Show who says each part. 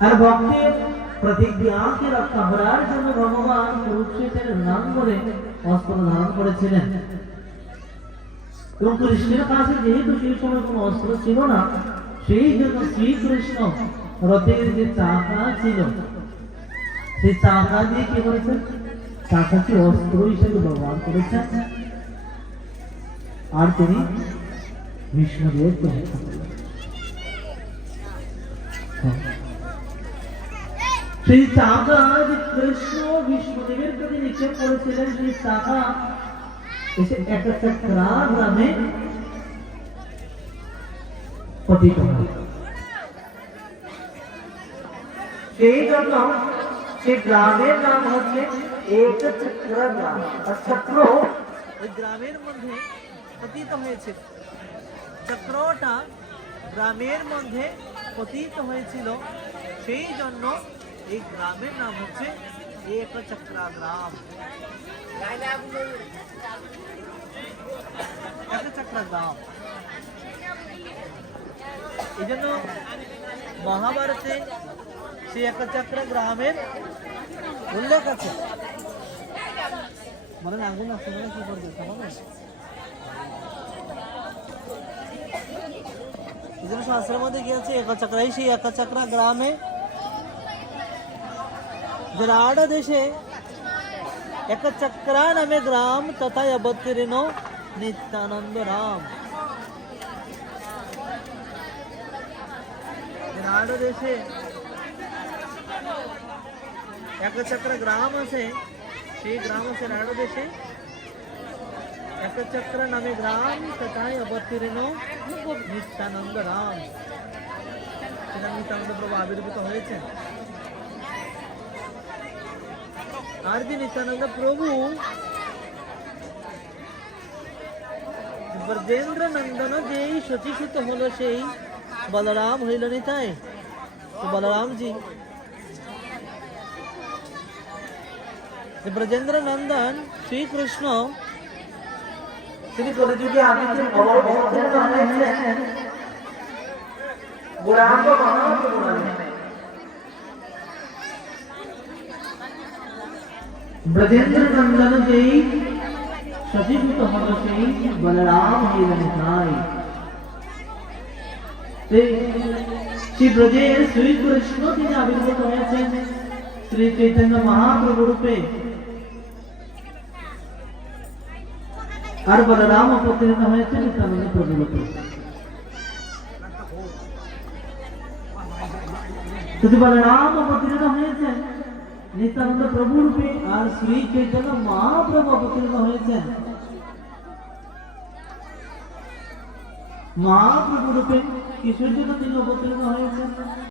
Speaker 1: আর ভক্তের প্রতিজ্ঞাকে রক্ষা করার জন্য ভগবান কুরুক্ষেত্রের নাম করে অস্ত্র ধারণ করেছিলেন এবং কৃষ্ণের কাছে যেহেতু সেই সময় কোনো অস্ত্র ছিল না সেই জন্য শ্রীকৃষ্ণ রথের যে চাকা ছিল সেই চাকা দিয়ে কি করেছেন চাকাকে অস্ত্র হিসেবে ব্যবহার করেছেন আর তিনি বিষ্ণুদেবকে হত্যা সেই চাকা যে কৃষ্ণ বিষ্ণুদেবের প্রতি নিক্ষেপ করেছিলেন সেই চাকা এসে একটা চক্রা গ্রামে পতিত সেই জন্য সেই গ্রামের নাম হচ্ছে এক চক্র গ্রাম চক্র।
Speaker 2: ওই গ্রামের মধ্যে পতিত হয়েছে চক্রটা গ্রামের মধ্যে পতিত হয়েছিল। সেই জন্য এই গ্রামের নাম হচ্ছে এক চক্রা গ্রাম এক চক্রা গ্রাম এই জন্য মহাভারতে সেই একচক্র গ্রামের উল্লেখ আছে। বলেন আগুন আছে বলে কি করবে এই জন্য মধ্যে কি আছে? একচক্রাই সেই একচক্রা গ্রামে বিরাট দেশে একচক্রা নামে গ্রাম তথা অবতীর্ণ নিত্যানন্দ রাম বিরাট দেশে একচক্র গ্রাম আছে সেই গ্রাম আছে রাঢ় দেশে একচক্র নামে গ্রাম তথায় অবতীর্ণ নিত্যানন্দ রাম সেটা নিত্যানন্দ প্রভু আবির্ভূত হয়েছেন নিত্যানন্দ প্রভু ব্রজেন্দ্র নন্দন যেই সচিসূত হলো সেই বলরাম হইল নিতাই বলরামজি ব্রজেন্দ্র নন্দন শ্রীকৃষ্ণ
Speaker 1: তিনি কলিযুগে আদিতে অবতীর্ণ হয়েছেন গুণাঙ্গ মহাপ্রভু ব্রজেন্দ্র নন্দন যেই সচিভূত হল সেই বলরাম হইলেন তাই শ্রী ব্রজের শ্রীকৃষ্ণ তিনি আবির্ভূত হয়েছেন শ্রী চৈতন্য মহাপ্রভু রূপে আর বলরাম অবতীর্ণ হয়েছে নিত্যানন্দ প্রভু রূপে যদি বলরাম অবতীর্ণ হয়েছেন নিত্যানন্দ প্রভু রূপে আর শ্রী চৈতন্য মহাপ্রভু অবতীর্ণ হয়েছেন মহাপ্রভু রূপে কিসের জন্য তিনি অবতীর্ণ হয়েছেন